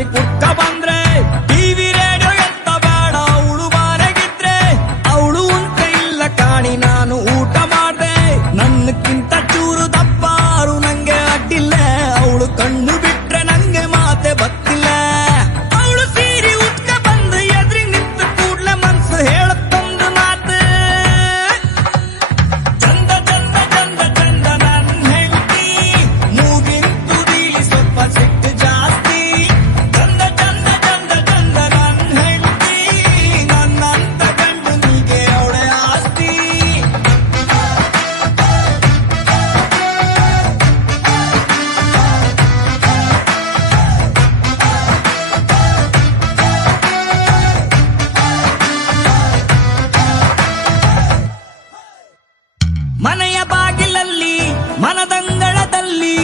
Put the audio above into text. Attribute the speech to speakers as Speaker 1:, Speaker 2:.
Speaker 1: ರಾತ್ರಿ ಕುಡ್ಕ ಬಂದ್ರೆ ಮನೆಯ ಬಾಗಿಲಲ್ಲಿ ಮನದಂಗಳದಲ್ಲಿ.